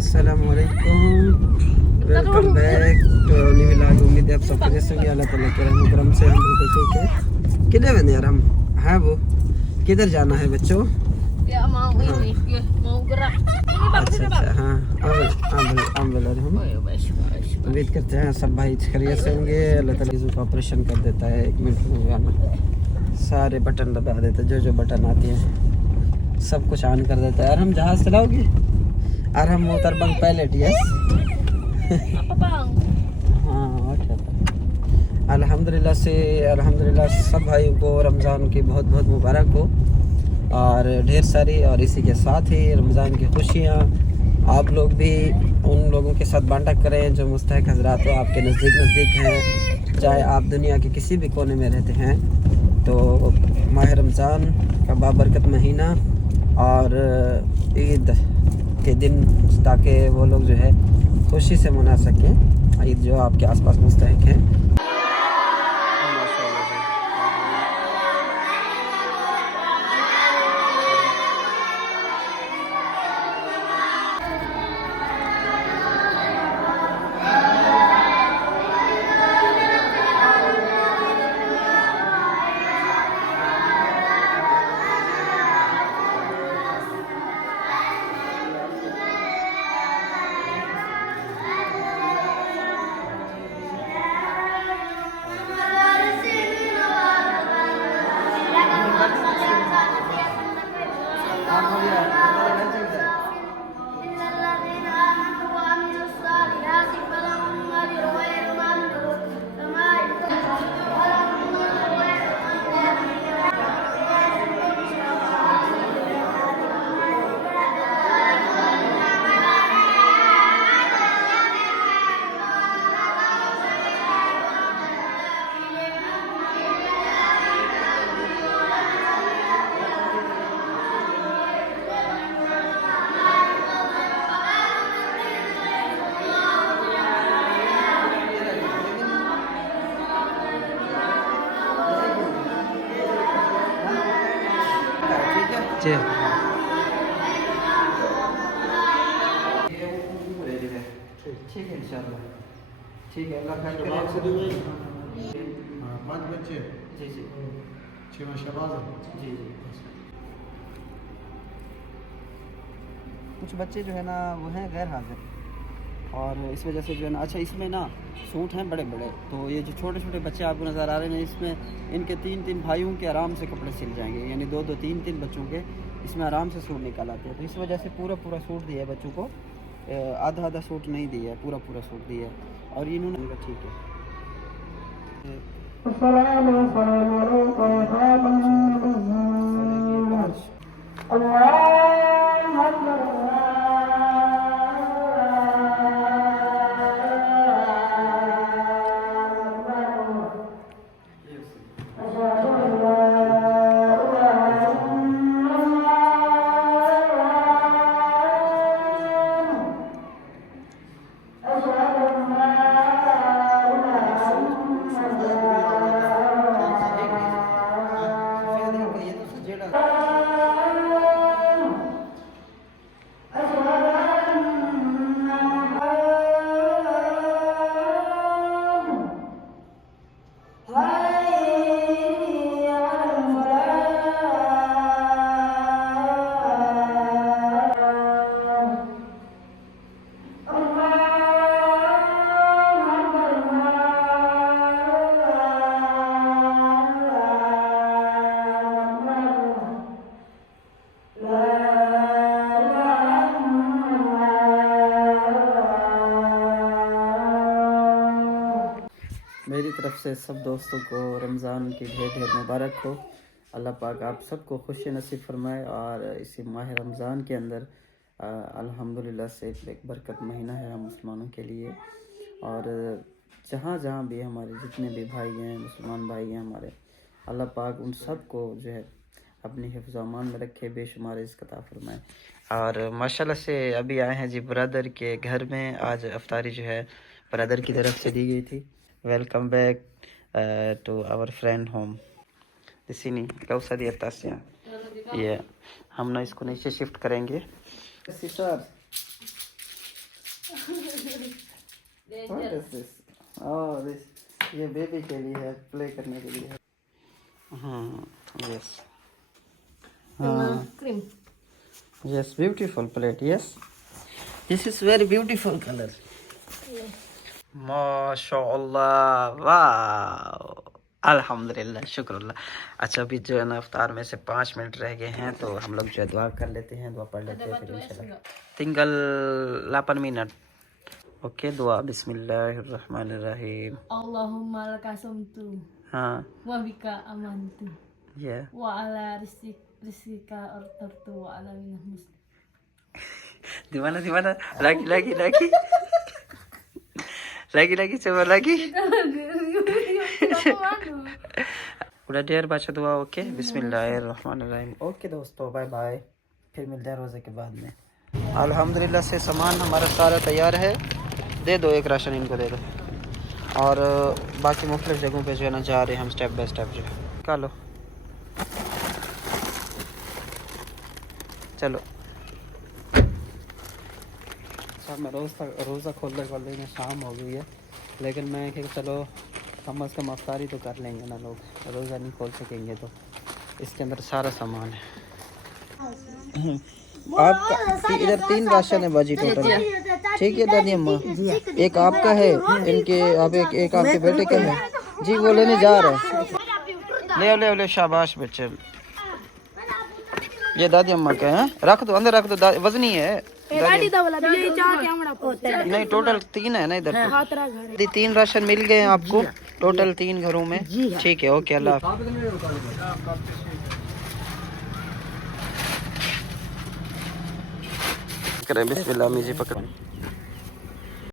अस्सलामुअलैकुम, welcome back to new vlog. उम्मीद है आप सब खैरियत से होंगे। अल्लाह ताला के रहम करम से हम बिल्कुल ठीक है। किधर बंदे यार हम है वो किधर जाना है बच्चों? Ya mau ini, ya mau gerak. Ini bang, अच्छा sini अच्छा, bang. हाँ अम्बल हम Oh ya bas, bas, bas. उम्मीद करते हैं सब भाई खैरियत से होंगे। अल्लाह ताला चीज़ों का ऑपरेशन कर देता है। 1 मिनट में आना, सारे बटन दबा देता है, जो बटन आते हैं सब कुछ ऑन कर देता है। यार हम जहाज़ चलाओगे और हम मोटर बंग पायलट यस। Apa bang? हाँ अच्छा था। अल्हम्दुलिल्लाह सब भाइयों को रमज़ान की बहुत बहुत मुबारक हो और ढेर सारी, और इसी के साथ ही रमज़ान की खुशियाँ आप लोग भी उन लोगों के साथ बांटा करें जो मुस्तहिक हज़रात हो, आपके नज़दीक हैं, चाहे आप दुनिया के किसी भी कोने में रहते हैं। तो माह रमज़ान का बाबरकत महीना और ईद के दिन ताकि वो लोग जो है खुशी से मना सकें ईद, जो आपके आसपास मुस्तहिक हैं। जी ठीक है इंशाल्लाह, ठीक है, अल्लाह खैर करे। हाँ, 5 बच्चे जी जी 6 में शहबाज है। जी जी। कुछ बच्चे जो है ना वो हैं गैर हाजिर, और इस वजह से जो है ना, अच्छा इसमें ना सूट हैं बड़े बड़े, तो ये जो छोटे छोटे बच्चे आपको नज़र आ रहे हैं इसमें इनके 3 भाइयों के आराम से कपड़े सिल जाएंगे, यानी 2 3 बच्चों के इसमें आराम से सूट निकाल आते हैं। तो इस वजह से पूरा सूट दिया है बच्चों को, आधा सूट नहीं दिया है, पूरा सूट दिया है। और इन्होंने कहा ठीक है। मेरी तरफ से सब दोस्तों को रमज़ान की ढेर मुबारक हो। अल्लाह पाक आप सबको खुशी नसीब फरमाए। और इसी माह रमज़ान के अंदर अल्हम्दुलिल्लाह से एक बरकत महीना है हम मुसलमानों के लिए। और जहाँ जहाँ भी हमारे जितने भी भाई हैं, मुसलमान भाई हैं हमारे, अल्लाह पाक उन सब को जो है अपनी हिफ्ज़ अमान में रखे, बेशुमार रिज़्क़ अता फरमाए। और माशाल्लाह से अभी आए हैं जी ब्रदर के घर में। आज अफ्तारी जो है ब्रदर की तरफ से दी गई थी। Welcome back to our friend home. di sini gak usah di atasnya. Iya, हम ना इसको नीचे शिफ्ट करेंगे। Sister What is this? Oh, this ये बेबी के लिए है, प्ले करने के लिए है. Yes. Cream. Yes, beautiful plate. Yes. This is very beautiful color. माशाअल्लाह, वाह, अल्हम्दुलिल्लाह, शुक्रुल्लाह. अच्छा, अभी जो है ना अफ्तार में से 5 मिनट रह गए हैं, तो हम लोग जो है दुआ कर लेते हैं, दुआ पढ़ लेते हैं फिर इंशाल्लाह. tinggal 8 minit. Oke, doa bismillahirrahmanirrahim. Allahumma lakasumtu हाँ, wa bika amantu ya. wa ala rizqika artabtu wa ala minah muslim. Di mana? Lagi, coba lagi. उड़ा ढेर बाचा दुआ. ओके, बिस्मिल्लाहिर्रहमानिर्रहीम. ओके दोस्तों, बाय बाय, फिर मिलते हैं रोज़े के बाद में. अल्हम्दुलिल्लाह से सामान हमारा सारा तैयार है. दे दो एक राशन इनको दे दो. और बाकी मुख्तलिफ जगहों पे जो है ना जा रहे हैं हम स्टेप बाय स्टेप जो है. निकालो, चलो. मैं रोज़ा खोलने में शाम हो गई है, लेकिन मैं कि चलो कम अज़ कम अफ्तारी तो कर लेंगे ना. लोग रोज़ा नहीं खोल सकेंगे, तो इसके अंदर सारा सामान है. आपका इधर 3 राशन है बाजी टोटल. ठीक है दादी अम्मा, एक आपका है, इनके आप एक आपके बेटे का है जी. वो लेने जा रहे हैं. ले शाबाश बच्चे. ये दादी अम्मा का है, रख दो अंदर, रख दो. वजनी है नहीं, टोटल 3 है ना इधर. 3 राशन मिल गए हैं आपको टोटल 3 घरों में. ठीक है, ओके, अल्लाह करें. बिस्मिल्लाह, मीजिए पकड़ें.